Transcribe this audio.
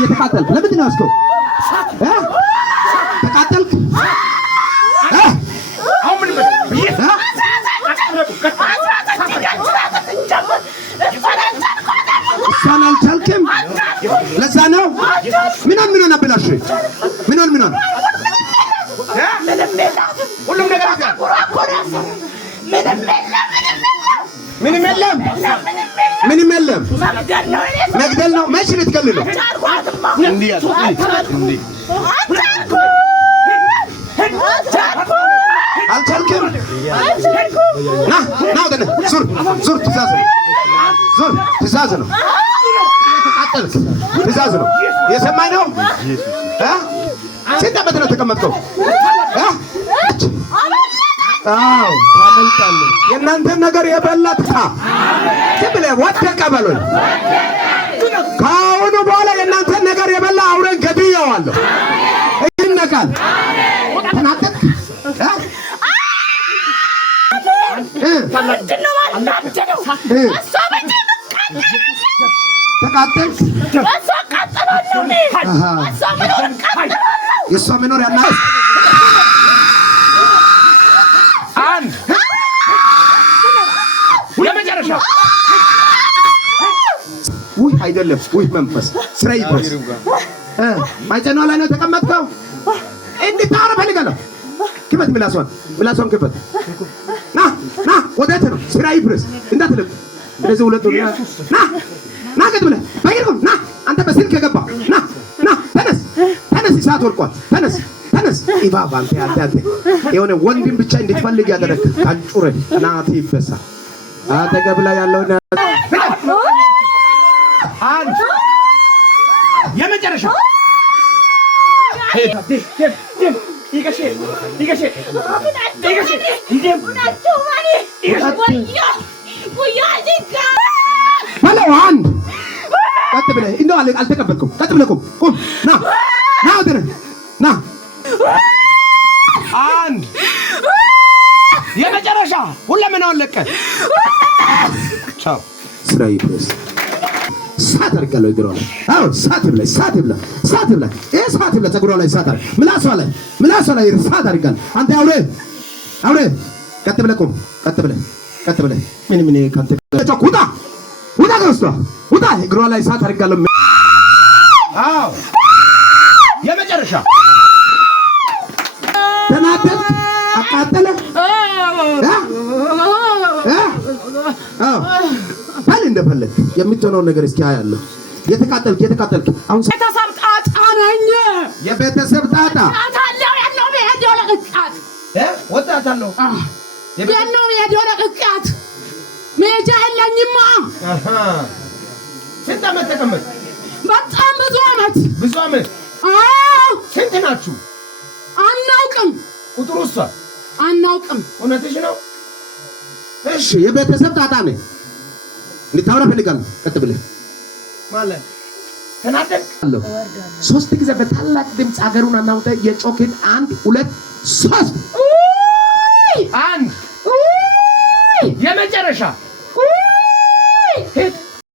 የተቃጠልክ ለምንድን ነው ያስከው? ተቃጠልክ? አሁን ምን እሷን አልቻልክም? ለዛ ነው ምን አበላሽ? ምን ሁሉም ነገር ምንም የለም። መግደል ነው። መቼ ልትገል ነው? እንዴ አልቻልክም? ና ወደ ዙር ትእዛዝ ነው። ተቃጠልክ፣ ትእዛዝ ነው። የሰማኝ ነው። ስንት ዓመት ነው ተቀመጥከው? አዎ ታመልጣለህ። የእናንተን ነገር የበላጥታ ዝም ብለህ ወደቀ በሉኝ። ከአሁኑ በኋላ የእናንተን ነገር የበላ አውሬን ገድዬዋለሁ። ይነቃል። ተናጠቅ ተቃጠል። የእሷ መኖር ያና አንድ የመጨረሻ ውይ አይደለም፣ ውይ መንፈስ ስራ ይድረስ። ማይጨናው ላይ ነው ተቀመጥከው። እንድታወራ ፈልጋለሁ። ክፈት፣ ምላሷን ክፈት። ና ወዴት ነው? ስራ ይድረስ እንዳትልም። እንደዚህ ሁለቱ ና ገድ ብለህ ባይርኩም ና አንተ በስልክ የገባ ና ተነስ፣ እሳት ወርቋል። ተነስ ኢባባ አንተ የሆነ ወንድም ብቻ እንድትፈልግ ያደረክ አንጩረ ናቲ ይበሳ አጠገብ ላይ ያለው አንድ የመጨረሻ አንድ ቀጥ ብለህ እንደው አልተቀበልኩም። ቀጥ ብለህ ቁም። ና አንድ የመጨረሻ ሁለመናውን ለቀህ ቻው። ስራ ይድረስ። ሳት አድርጋለሁ እግሯ ላይ። አዎ ሳት ብለህ ሳት ብለህ ፀጉሯ ላይ ሳት አድርግ። ምላሷ ላይ ሳት አድርጋለሁ። አንተ አውሬ ቀጥ ብለህ ቁም። ቀጥ ብለህ ምን ካንተ ውጣ ከውስጧ ውጣ። እግሯ ላይ ሳት አድርጋለሁ። አዎ የመጨረሻ ተናደድክ? አቃጠለ? ባል እንደፈለግ የምትሆነው ነገር እስኪ አያለሁ። የተቃጠልክ አሁን ቤተሰብ ጣጣ ነኝ። የቤተሰብ ጣጣ አታለው ያለው በሄደው ለቅቃት ወጣታለሁ ያለው በሄደው ለቅቃት መሄጃ የለኝማ። ስንት ዓመት ተቀመጥ? በጣም ብዙ ዓመት። ስንት ናችሁ? አናውቅም። ቁጥሩስ አናውቅም። እውነትሽ ነው? እሺ የቤተሰብ ጣጣ ነኝ። እንድታወራ ፈልጋለሁ። ቀጥ ብለህ ማለት ተናደድኩ። 3 ጊዜ በታላቅ ድምፅ አገሩን አናውጠህ የጮክን 1 2 3 አንድ የመጨረሻ